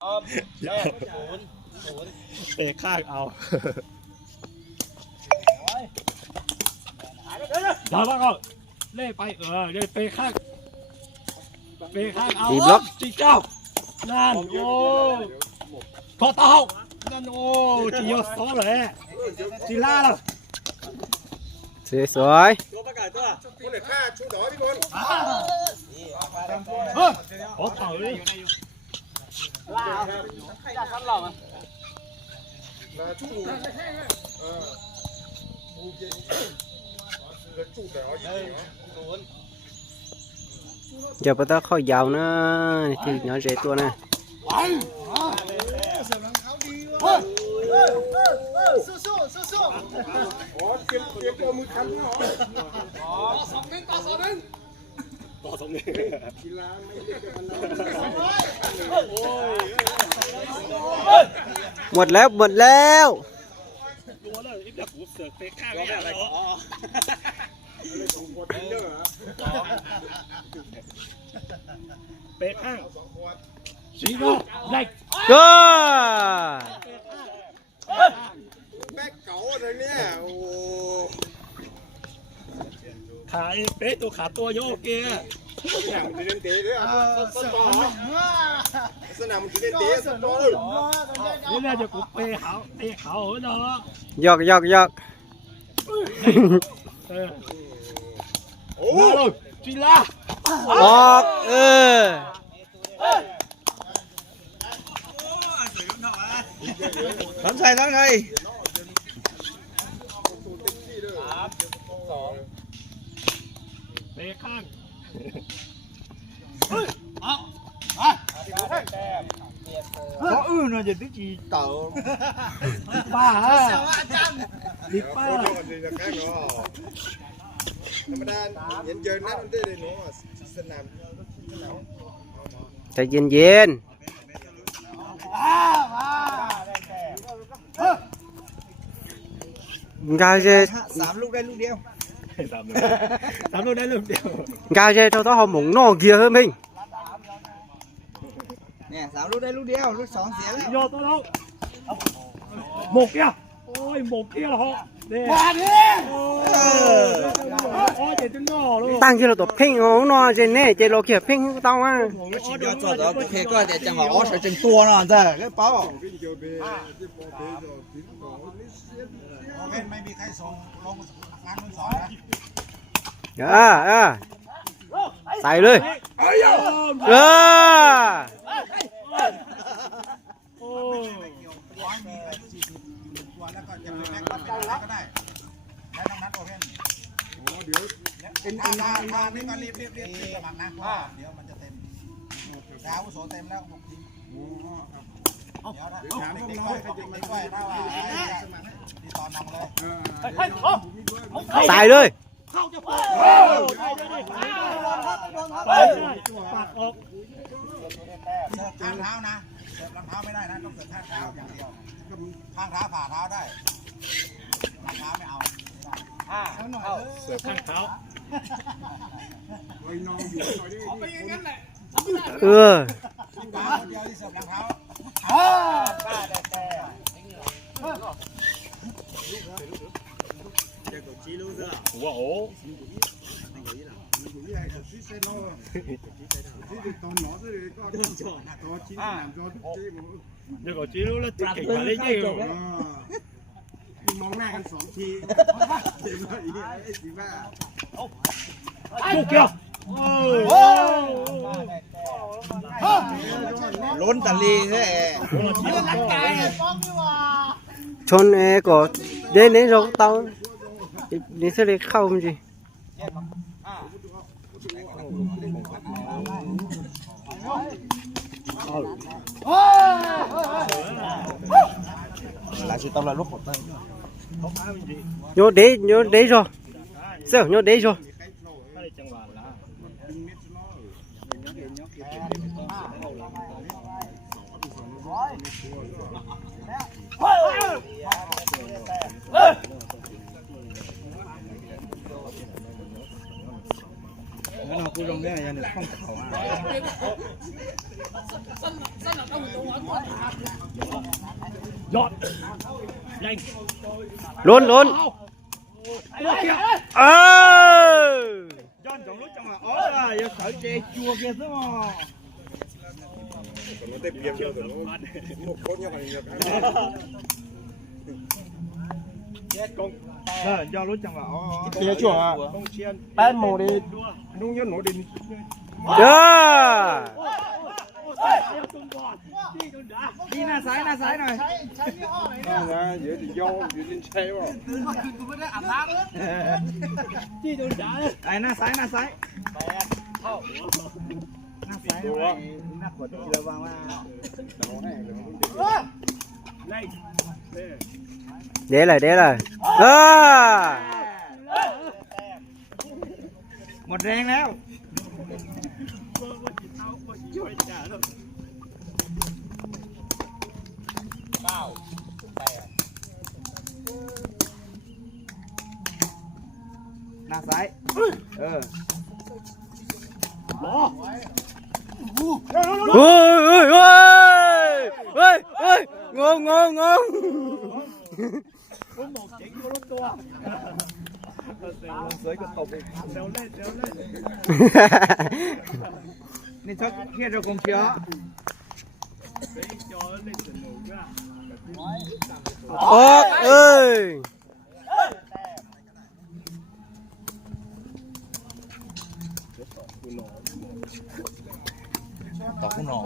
เตะข้างเอาดาวก็เล่ไปเล่ไปข้างเอาจีเจ้านั่นโอ้พอเต่านั่นโอ้จีโยโซ่เลยจีล่าแล้วสวยตัวประกาศตัวคนไหนฆ่าชูดอกพี่บอลพอเต่าเลยลาจะทำหล่อมั้ยลาชูgiờ bắt đầu khỏi giàu nữa thì nó dễ tua nàyหมดแล้วเป๊ะข้างสีโร่ได้ก็แม่เก๋าอะไรเนี่ยโอ้ขาเป๊ะตัวขาตัวโยกเกะสนามมันเล่นเตะด้วยสนามมันเล่นเตะสปอร์ตนี่น่าจะกูเป๊ะเขาเตะเขาเนาะยอกโอ้จีล่าออกทำใส่ทั้งไงเตะข้างcó nó giờ cái gì tàu ba hả đi ba ธรรมดาเย็นเยินนั่นได้เลยเนาะสนามใจเย็นกาวเจ3 ลูกได้ลูกเดียว3 ลูกได้ลูกเดียวกาวเจทอหมงนอเกียร์hơn mình nè 3 ลูกได้ลูกเดียวลูก2เสียแล้วโยตัวเราหมกเนี่ยโอ้ยหมกเนี่ยเหรอมาดิโอ้ยเจ็บจนงอเลยตั้งที่เราตัวเพ่งของนอเจเน่เจโลเกียเพ่งต้องอ่ะ要做到不可以个得正好我是正多呢这个包ไม่มีใครส่งลงงานมือสองนะใส่เลยแล้วก็จะเป็นแม็กก็เป็นอะไรก็ได้แล้วน้องนัดโอเคเดี๋ยวเป็นทางนี่ก็รีบสมัครนะเดี๋ยวมันจะเต็มดาวโสเต็มแล้ว6 ทีเดี๋ยวนะเด็กๆด้วยถ้าว่าที่ตอนนำเลยใส่เลยเข้าจะไปปากออกเสิร์ฟข้างเท้านะเสิร์ฟรองเท้าไม่ได้นะต้องเสิร์ฟข้างเท้าอย่างเดียวข้างเท้าฝ่าเท้าได้ข้างเท้าไม่เอาเสือข้างเท้าเอาไปอย่างนั้นแหละเดียวที่เสิร์ฟรองเท้าว้าวเดี๋ยวก็จีรู้แล้วจะเก่งอะไรเยอะมองหน้ากัน2 ทีจุกเกี่ยวล้นตะลีใช่ชนก็เดินเราเตานี่จะได้เข้ามั้ยจีlà chỉ tao là lúc một tay nhớ đấy rồi sao nhớ đấy rồi แล้วเราคุยตรงนี้ยังเนี่ยข้องเขา ยอดใหญ่ ลุ้นลุ้นเออ ย้อนtrong lúc trong là ó là giờ sợ chê chua kia chứ mà nó tép kiếm cho nó một cốt như vậy do lúc trong là ó kia chua à không chiên bán mồ đi nung nhớ nổi đi เด้อ đi na sái này giữa thì do giữa trên xe vào ai na sái na sái đồ na quật giờ vào mà เดี๋ยวเลยเดี๋ยวเลยเออ một rènแล้วหน้าซ้ายโเอออ้ยเฮ้ยเฮ้ยเฮ้ยงงงงงง dưới cái tộc nên chắc kia rồi cùng chưa ออกเอ้ย ต่อคุณหนอ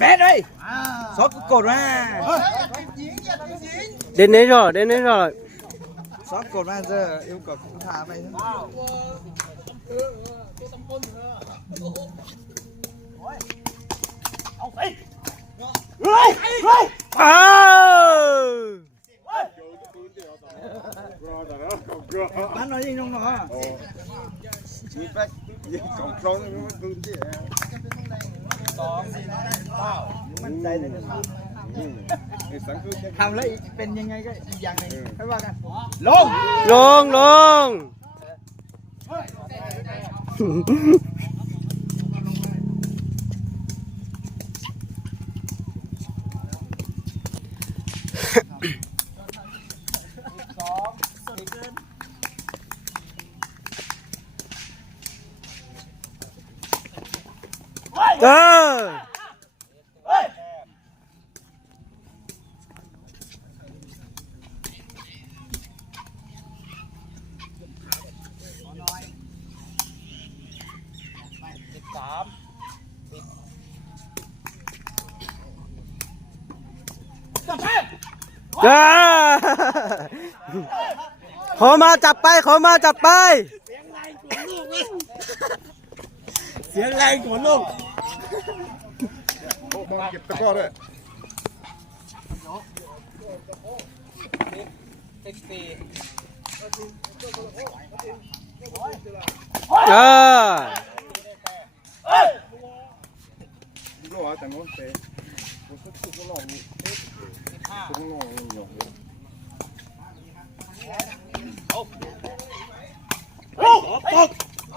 bé đây xót cái cột ra đến đấy rồi đến đấy rồi xót cột ra giờ yêu cầu cũng thả mày bắn nói gì không nó còn trốn nó cưng chứมันใจเลยทำแล้วเป็นยังไงก็อีกอย่างหนึ่งไม่ว่ากันลง ลงลง เออ ขอมาจับไปขอมาจับไป เสียงแรงของลูก เก็บตะก้อด้วย เออ รู้ว่าแต่โน้นเตะผมก็ทุกคนลองทุกคนลองหยอกเลย เ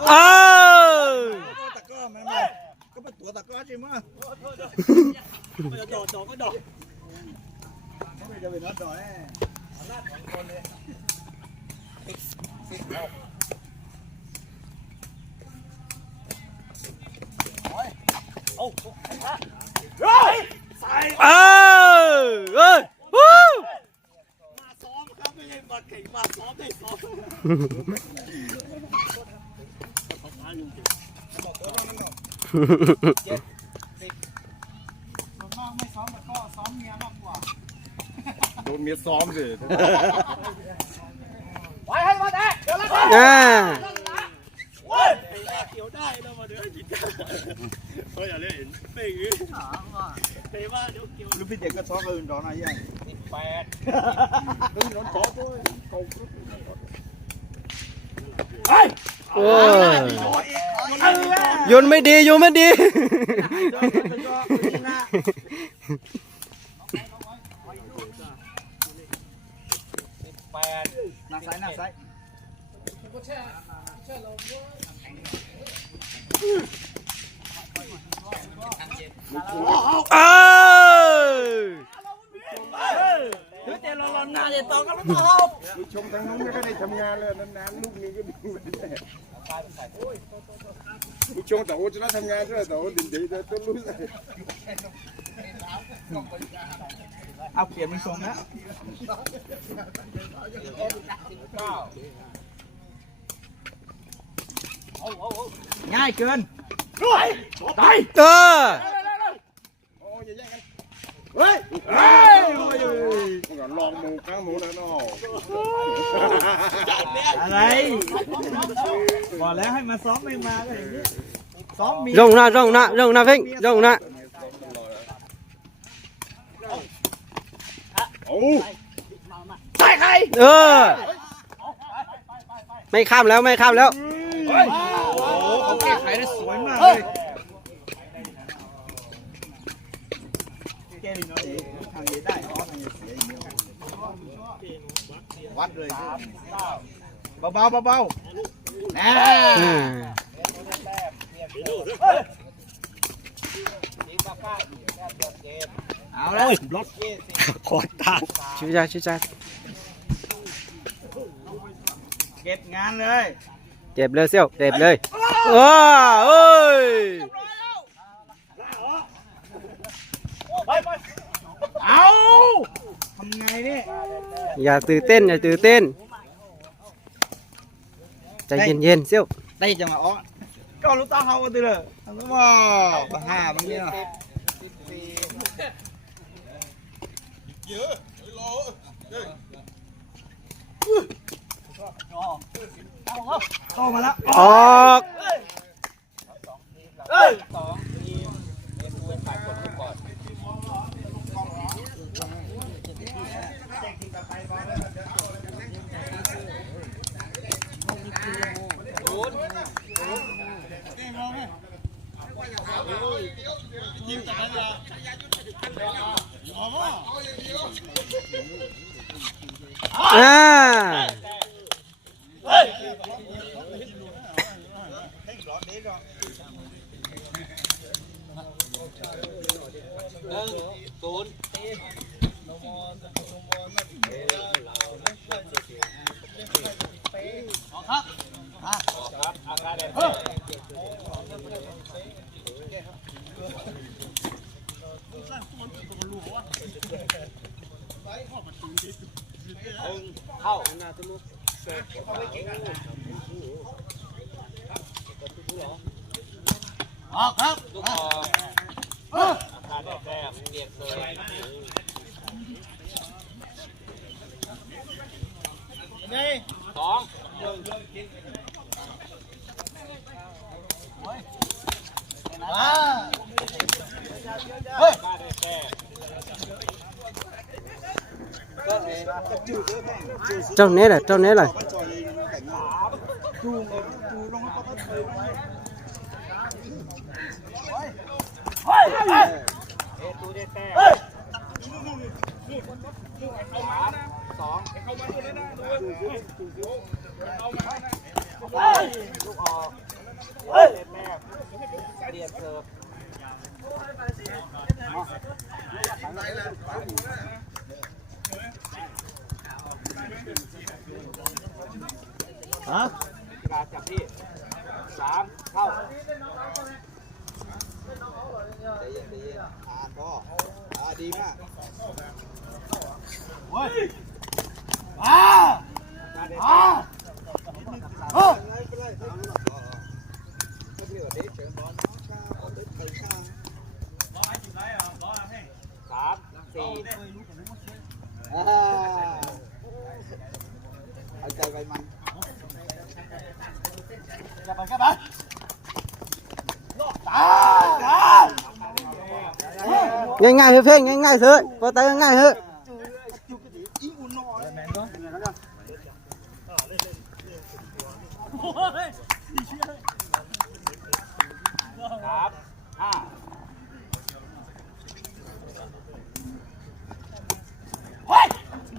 ออ ตะก้อมันมาก็เป็นตัวตะก้อใช่ไหมดอกก็ดอกไม่จะเป็นน้ำดอกแน่เออเอ้ยวู้ มาซ้อมครับไม่ใช่มาแข่งมาซ้อมได้ซ้อม โดนเมียซ้อมสิ อ่า เกี่ยวได้แล้วมาเดี๋ยวกินกันเฮ้ยอย่าเล่นไม่อื้อเตะว่าเดี๋ยวเกี่ยว ลูกพี่เด็กก็ชอบอื่นดอกอะไรยัง โอ้ยโยนไม่ดีโยนไม่ดี เ หน้าซ้ายหน้าซ้าย เออ คือเจเราหน้าเจโตก็ต้องเอา ชมทางนู้นก็ได้ทำงานเลยนานๆลูกนี้ก็ดูได้ผู้ชมแต่โอ้จะได้ทำงานด้วยแต่โอ้ดีๆแต่ต้นรู้เลย เอาเปลี่ยนเป็นทรงนะง่ายเกิน ตาย เออ โอ้ยแย่งกันเฮ้ยลองหมูข้างหมูแล้วเนาะ อะไรบอกแล้วให้มาซ้อมไม่มาก็อย่างนี้ซ้อมมี rồng na phinh rồng na โอ้ ตายใคร เออไม่ข้ามแล้วไม่ข้ามแล้ว เฮ้ย โอ้เขาแก้ไขได้สวยมากเลยแก้ดีเนาะทางนี้ได้อ๋อทางนี้เสียอย่างเดียววัดเลยเบาๆเบาๆนะ อืม เอาแล้ว รถขอตา chú cha เก็บงานเลย đẹp lên siêu đẹp lên wow ơi เอาทำไงเนี่ย อย่าตื่นเต้นใจเย็นๆsiêu ได้จังหวะอ๋อก็รู้ตาเฮากันตีเลยทำว่าปัญหาบางเนี่ยเข้ามาแล้ว ออก อ่า ออกครับ trong nét nàyจับที่3เข้าใจเย็นผ่านพ่อดีมาก เอาใจไปมัน ง่ายๆเถอะเพ่งง่ายๆเถอะพอตายง่ายๆเถอะ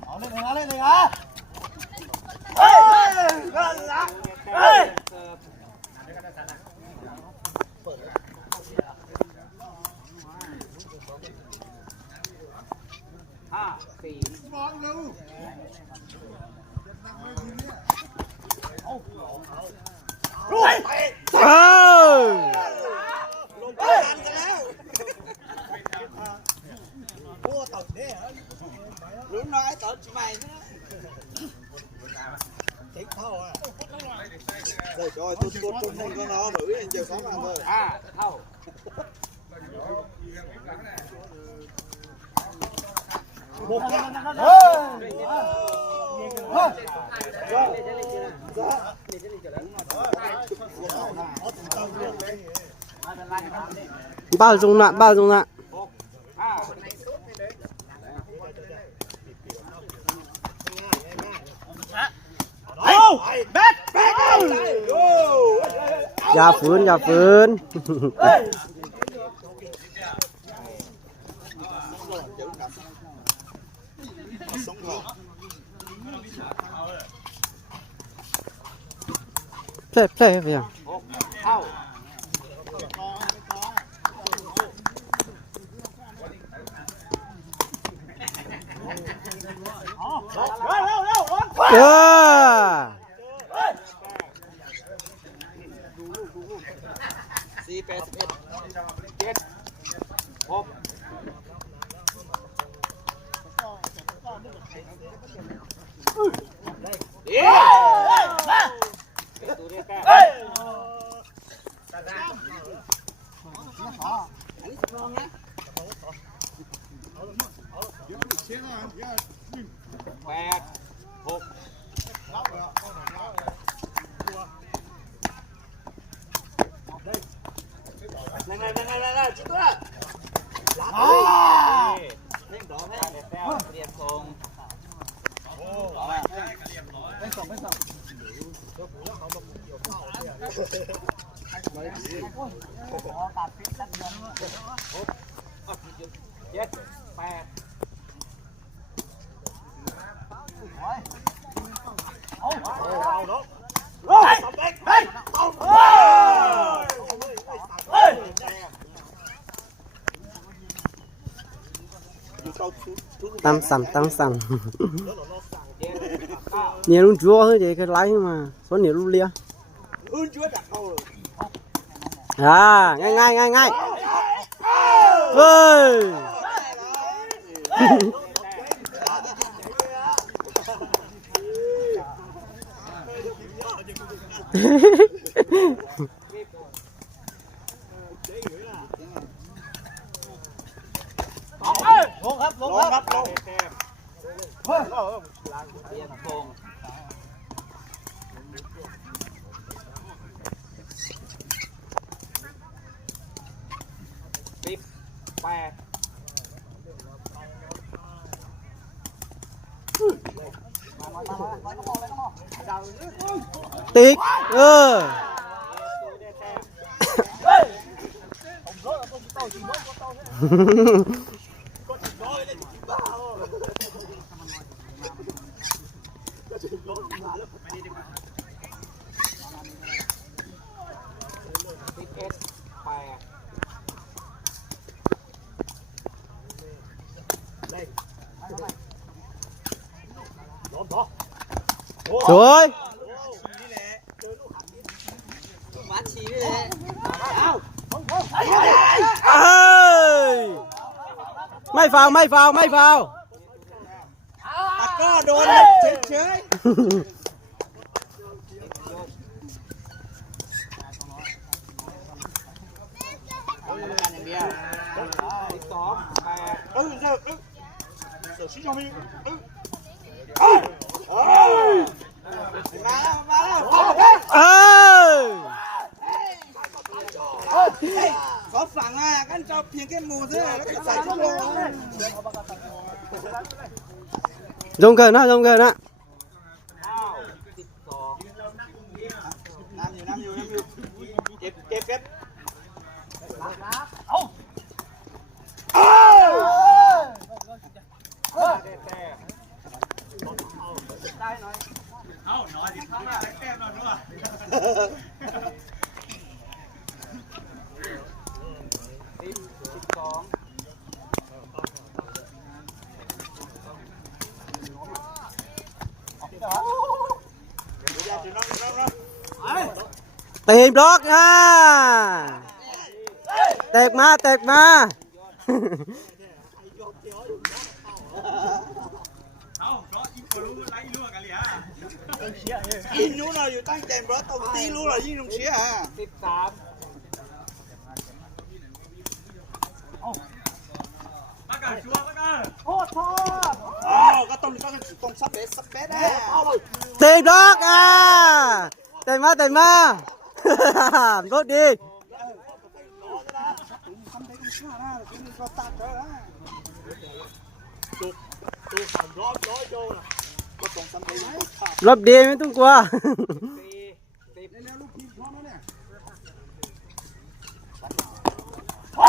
เอาเลยเลย เอ้า Lúc nói tao chỉ mày nữa. Rồi trời tôi không có nó bởi anh chờ sáng ăn thôi. À, thâu. Bao dung nạ, bao dung nạ. Dạ phướn, dạ phướn. Play vậy. Yeah. Này, chị Tuấn. Lên đó hết. Điệp cùng. Đó mà. Bên sòng. Chết. 8. Tam sầm. Nhiều luôn chúa thôi vậy cái lái mà số nhiều luôn lia. À, ngay. Ơi. Lộn. Điệp cùng. Điệp 8. Tiếc. Rồi. May vào. Có đồn chơi. Có phẳng à, căn cho phiền cái mù thế này nó phải xài chút lô. Dùng cờ nó. Nam nhiều. Kép. Nói thì thắng ตีบล็อกอ่ะแตกมาแตกมา อินนู้นเราอยู่ตั้งใจบล็อกตรงตีรู้เรายิ่งลงเชียร์13ก็ต้องสเปซนะ ตีบล็อกอ่ะแตกมาแตกมา รถดี รถดีไม่ต้องกลัว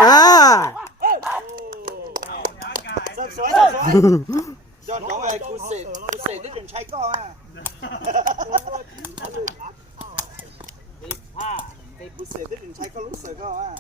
อ่า สวยย้อนไปกูเสร็จได้ถึงใช้ก็อ่ะ15กูเสร็จได้ถึงใช้ก็รู้สึกก็อ่ะ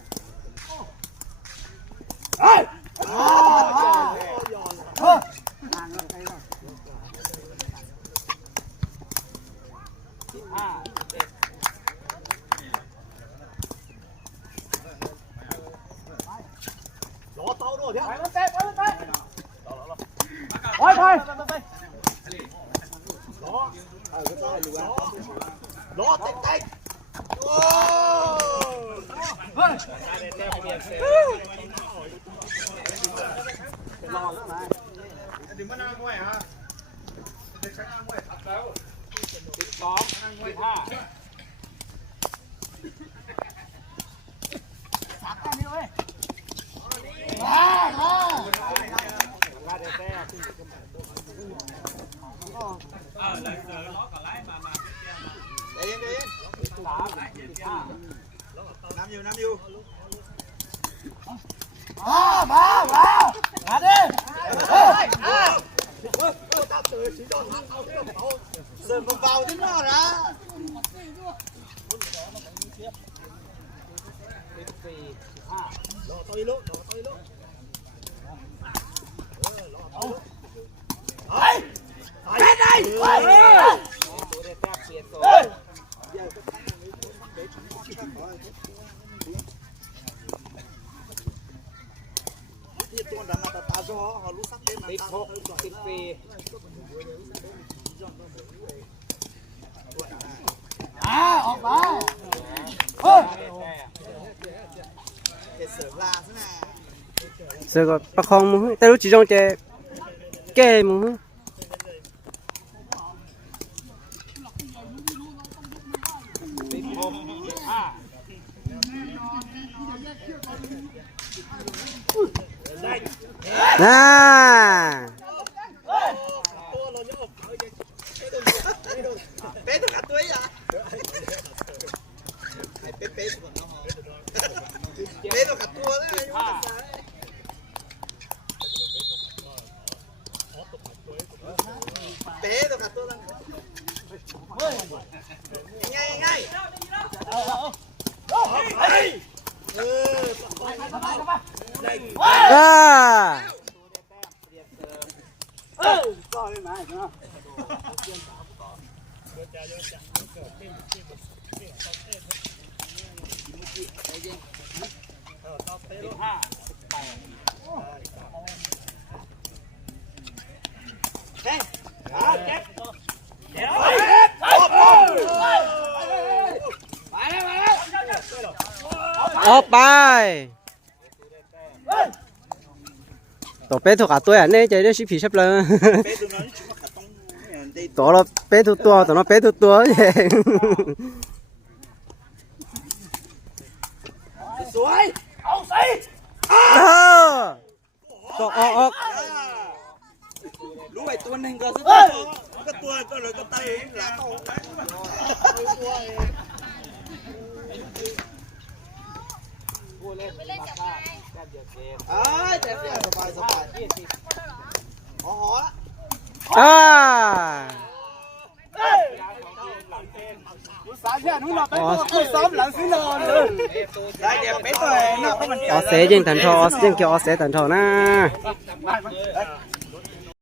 น้ำอยู่มาดิเสิร์ฟเบาๆนิดหน่อยนะที่ตัวดำมาตาจ้อเขารู้สักเต็มมาตาออกมาเสิร์ฟลาซะนะ Rồi rồi, bác không muốn, ta lúc chỉ trong chè kê muốn. À. Bé được cả túi à? Bé được cả tua đấy. Bé được cả tua lên. Ngay ngay. À. Coi lên này nữa. Ốp bài. Tổ bé thuộc cả tôi à, nên chạy đến ship phí sắp lên. Tổ nó bé thuộc tua, tổ nó bé thuộc tua vậy. Suối. Ông xí. Tổ Lũ bảy tuần hình cơ cái tua có rồi cái tay lá to. Đẹp sờ bài. Hó. À. Sáng giờ nó lọt ซ้อมหลังซื้อนอนเลยได้เดี๋ยวไปต่อยนอกก็มัน ออเสยังตันทอออสยังเกี่ยวออเสตันทอนะ ไป